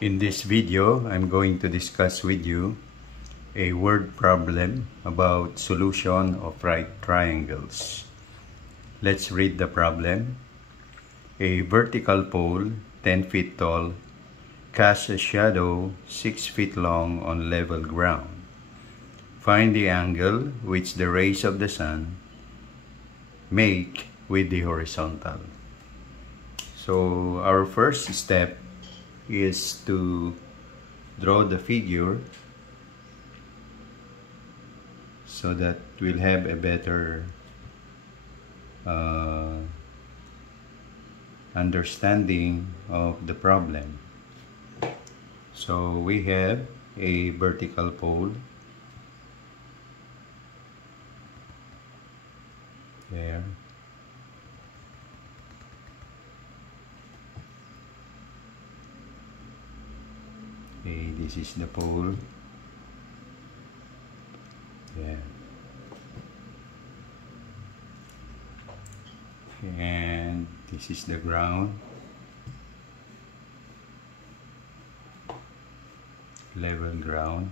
In this video, I'm going to discuss with you a word problem about solution of right triangles. Let's read the problem. A vertical pole 10 feet tall casts a shadow 6 feet long on level ground. Find the angle which the rays of the sun make with the horizontal. So our first step is to draw the figure so that we'll have a better understanding of the problem. So we have a vertical pole there. Okay, this is the pole. Yeah. And this is the ground. Level ground.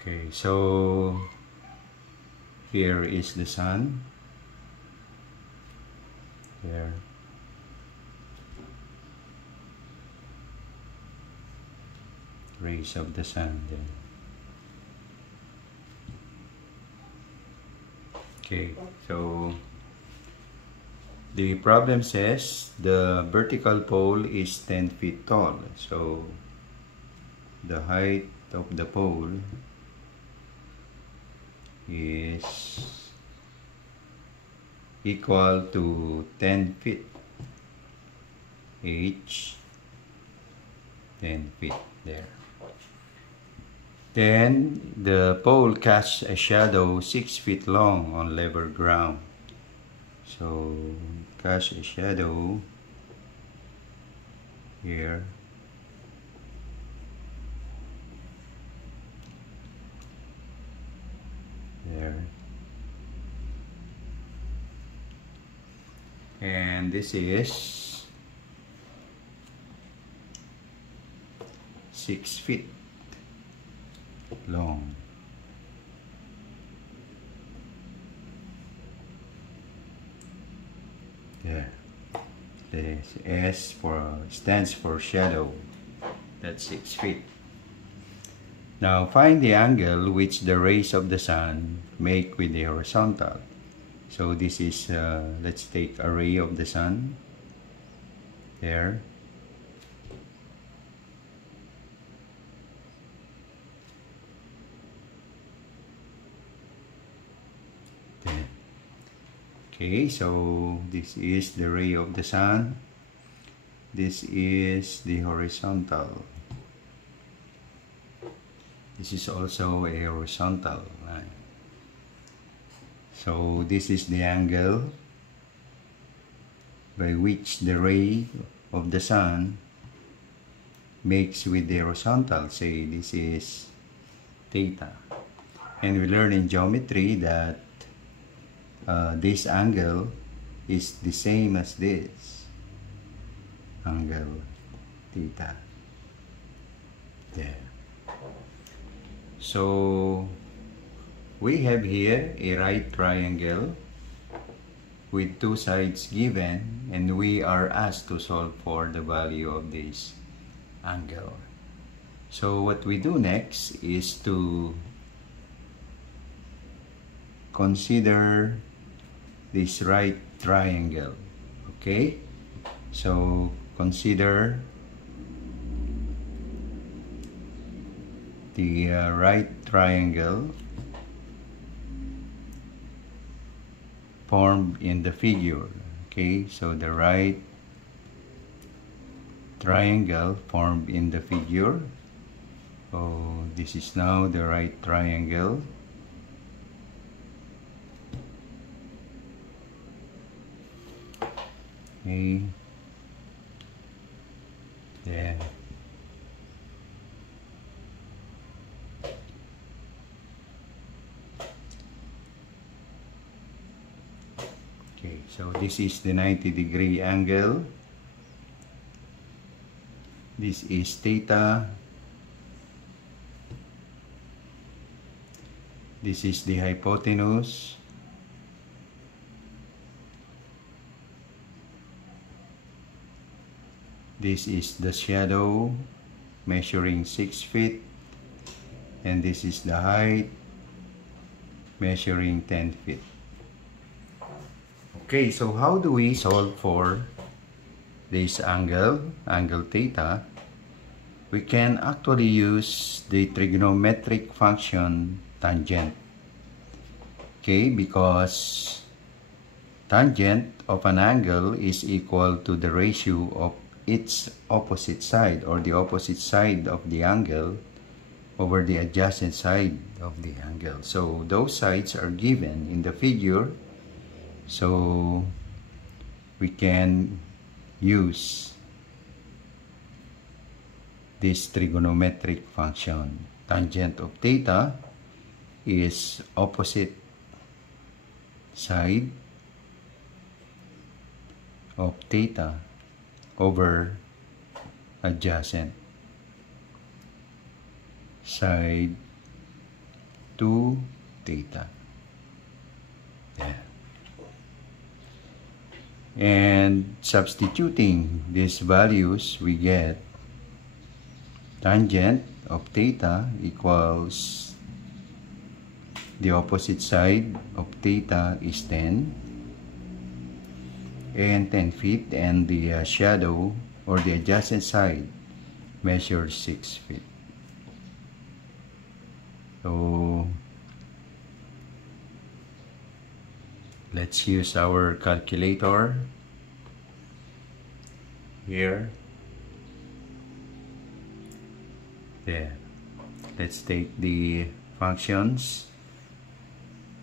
Okay, so here is the sun. There. Rays of the sun there. Okay, so the problem says the vertical pole is 10 feet tall. So the height of the pole is equal to 10 feet. H 10 feet there. Then the pole casts a shadow 6 feet long on level ground. So cast a shadow here. There. And this is 6 feet long. There. This S stands for shadow. That's 6 feet. Now find the angle which the rays of the sun make with the horizontal. So this is, let's take a ray of the sun. There. Okay, so this is the ray of the sun. This is the horizontal. This is also a horizontal line. So this is the angle by which the ray of the sun makes with the horizontal. Say this is theta. And we learn in geometry that this angle is the same as this angle theta. There. So we have here a right triangle with two sides given, and we are asked to solve for the value of this angle. So what we do next is to consider this right triangle. Okay, so consider the right triangle formed in the figure. Okay, so the right triangle formed in the figure. So this is now the right triangle. Okay. There. So this is the 90-degree angle. This is theta. This is the hypotenuse. This is the shadow measuring 6 feet. And this is the height measuring 10 feet. Okay, so how do we solve for this angle theta? We can actually use the trigonometric function tangent. Okay, because tangent of an angle is equal to the ratio of its opposite side, or the opposite side of the angle over the adjacent side of the angle. So those sides are given in the figure, so we can use this trigonometric function. Tangent of theta is opposite side of theta over adjacent side to theta. Yeah. And substituting these values, we get tangent of theta equals the opposite side of theta is 10 and 10 feet, and the shadow or the adjacent side measures 6 feet. So let's use our calculator here. There. Let's take the functions.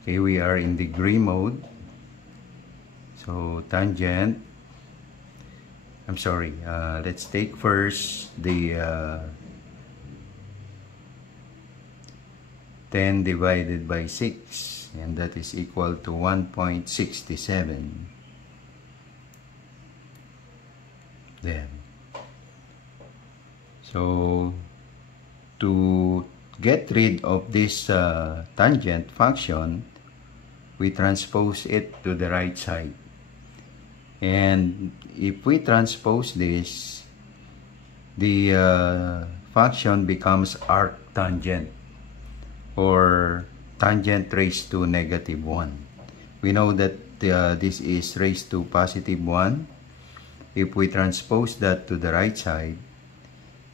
Okay, we are in degree mode. So tangent, I'm sorry, let's take first the 10 divided by 6, and that is equal to 1.67. There. So to get rid of this tangent function, we transpose it to the right side. And if we transpose this, the function becomes arctangent, or tangent raised to -1. We know that this is raised to +1. If we transpose that to the right side,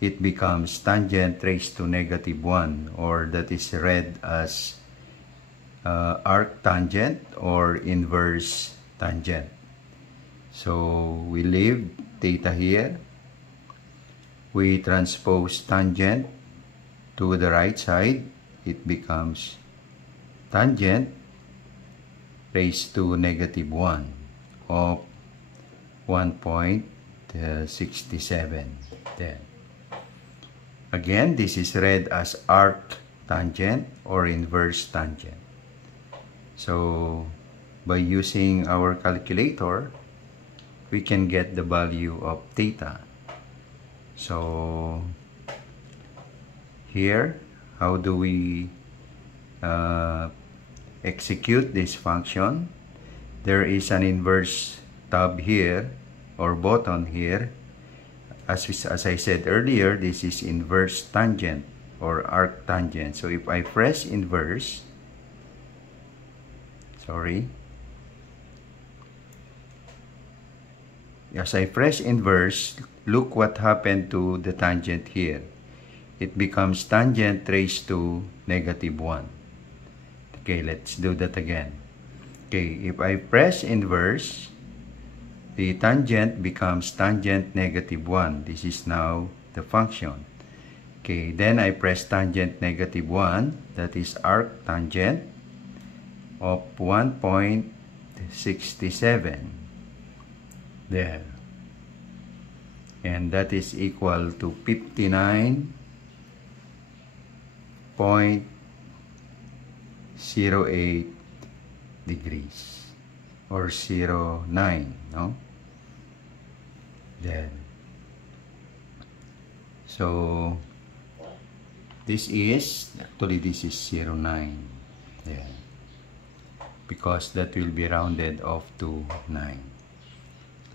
it becomes tangent raised to -1, or that is read as arctangent or inverse tangent. So we leave theta here. We transpose tangent to the right side. It becomes tangent raised to -1 of 1.67. Then again, this is read as arctangent or inverse tangent. So by using our calculator, we can get the value of theta. So here, how do we execute this function? There is an inverse tab here, or button here. As I said earlier, this is inverse tangent or arctangent. So if I press inverse, as I press inverse, look what happened to the tangent here. It becomes tangent raised to -1. Okay, let's do that again. Okay, if I press inverse, the tangent becomes tangent -1. This is now the function. Okay, then I press tangent -1, that is arctangent of 1.67. There. And that is equal to 59.08 degrees. or 0, 9, no? Then, so this is, actually this is 0, 9. Yeah. Because that will be rounded off to 9.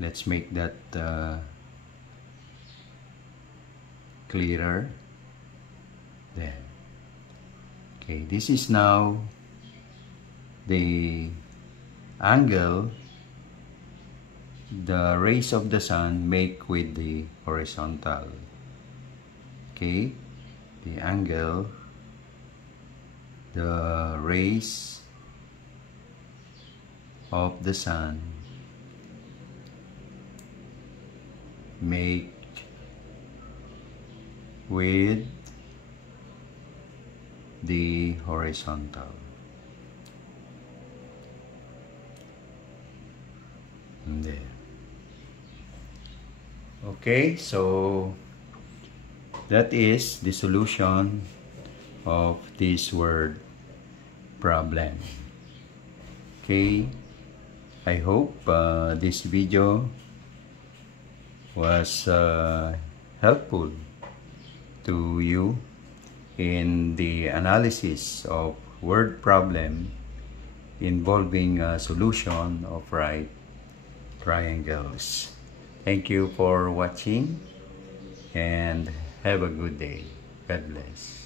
Let's make that clearer. Then, okay, this is now the angle the rays of the sun make with the horizontal. Okay, the angle the rays of the sun make with the horizontal. And there. Okay, so that is the solution of this word problem. Okay, I hope this video was helpful to you in the analysis of word problem involving a solution of right triangles. Thank you for watching and have a good day. God bless.